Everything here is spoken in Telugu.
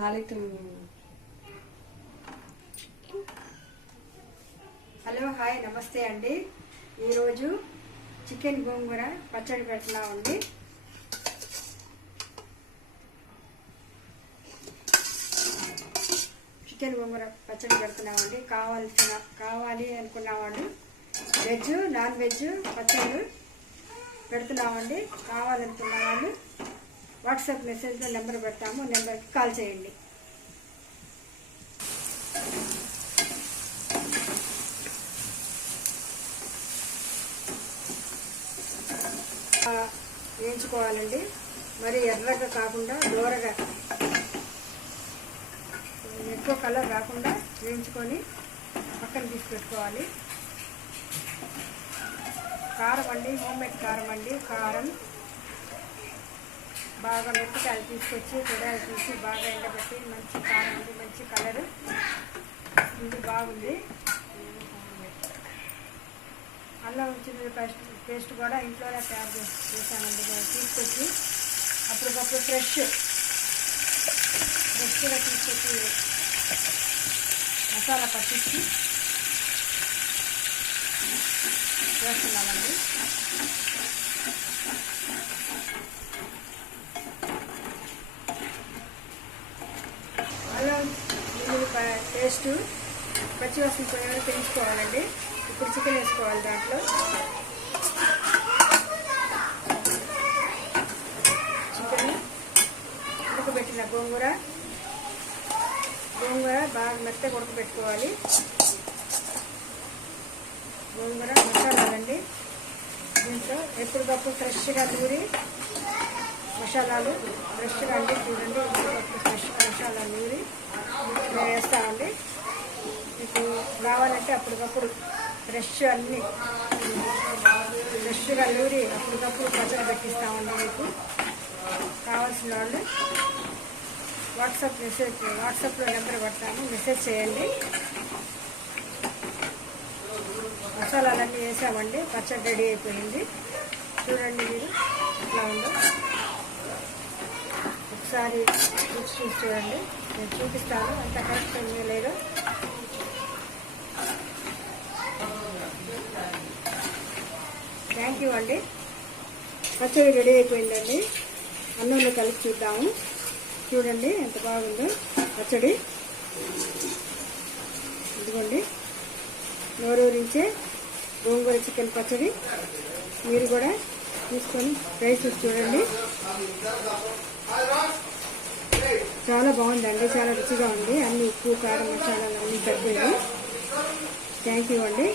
హలో హాయ్ నమస్తే అండి. ఈరోజు చికెన్ గోంగూర పచ్చడి పెడుతున్నామండి. చికెన్ గోంగూర పచ్చడి పెడుతున్నామండి. కావాలి అనుకున్న వాళ్ళు వెజ్ నాన్ వెజ్ పచ్చళ్ళు పెడుతున్నామండి. కావాలనుకున్న వాళ్ళు వాట్సాప్ మెసేజ్లో నెంబర్ పెడతాము, నెంబర్కి కాల్ చేయండి. వేయించుకోవాలండి. మరి ఎర్రగా కాకుండా దూరగా, ఎక్కువ కలర్ రాకుండా వేయించుకొని పక్కన తీసి పెట్టుకోవాలి. కారం అండి, హోమ్మేడ్ కారం అండి. కారం బాగా మిరపకాయలు తీసుకొచ్చి కొడాలు తీసి బాగా ఎండబెట్టి మంచి కారం ఉంది, మంచి కలర్ ఇది బాగుంది. అల్లం చిన్న పేస్ట్ కూడా ఇంట్లోనే తయారు చేశానండి. నేను తీసుకొచ్చి అప్పటికప్పుడు ఫ్రెష్గా తీసుకొచ్చి మసాలా పట్టించి వేస్తున్నామండి. అల్లం ఉల్లిపాయ పేస్ట్ పచ్చివాసన పోయేలా పెంచుకోవాలండి. ఇప్పుడు చికెన్ వేసుకోవాలి. దాంట్లో చికెన్ ఉడకబెట్టిన గోంగూర బాగా మెత్తగా ఉడకబెట్టుకోవాలి. గోంగూర మసాలాలండి. దీంట్లో ఎప్పటికప్పుడు ఫ్రెష్గా నూరి మసాలాలు ఫ్రెష్గా అండి. చూడండి, ఎప్పటికప్పుడు ఫ్రెష్గా మసాలా నూరి మేము వేస్తామండి. మీకు కావాలంటే అప్పటికప్పుడు ఫ్రెష్ అన్నీ ఫ్రెష్గా నూరి అప్పటికప్పుడు పచ్చడి పెట్టిస్తామండి. మీకు కావాల్సిన వాళ్ళు వాట్సాప్లో నెంబర్ పెడతాము, మెసేజ్ చేయండి. మసాలాలన్నీ వేసామండి. పచ్చడి రెడీ అయిపోయింది. చూడండి మీరు ఎట్లా ఉందో ఒకసారి చూసి చూడండి. నేను చూపిస్తాను అంత కరెక్ట్ ఉందో లేదో. థ్యాంక్ యూ అండి. పచ్చడి రెడీ అయిపోయిందండి. అన్నంలో కలిపి చూద్దాము. చూడండి ఎంత బాగుందో పచ్చడి. ఇదిగోండి, నోరూరించే గోంగూర చికెన్ పచ్చడి. మీరు కూడా తీసుకొని ట్రై చేసి చూడండి. చాలా బాగుందండి, చాలా రుచిగా ఉంది. అన్ని ఉప్పు కారం మసాలాలు అన్నీ తగ్గాయి. థ్యాంక్ యూ అండి.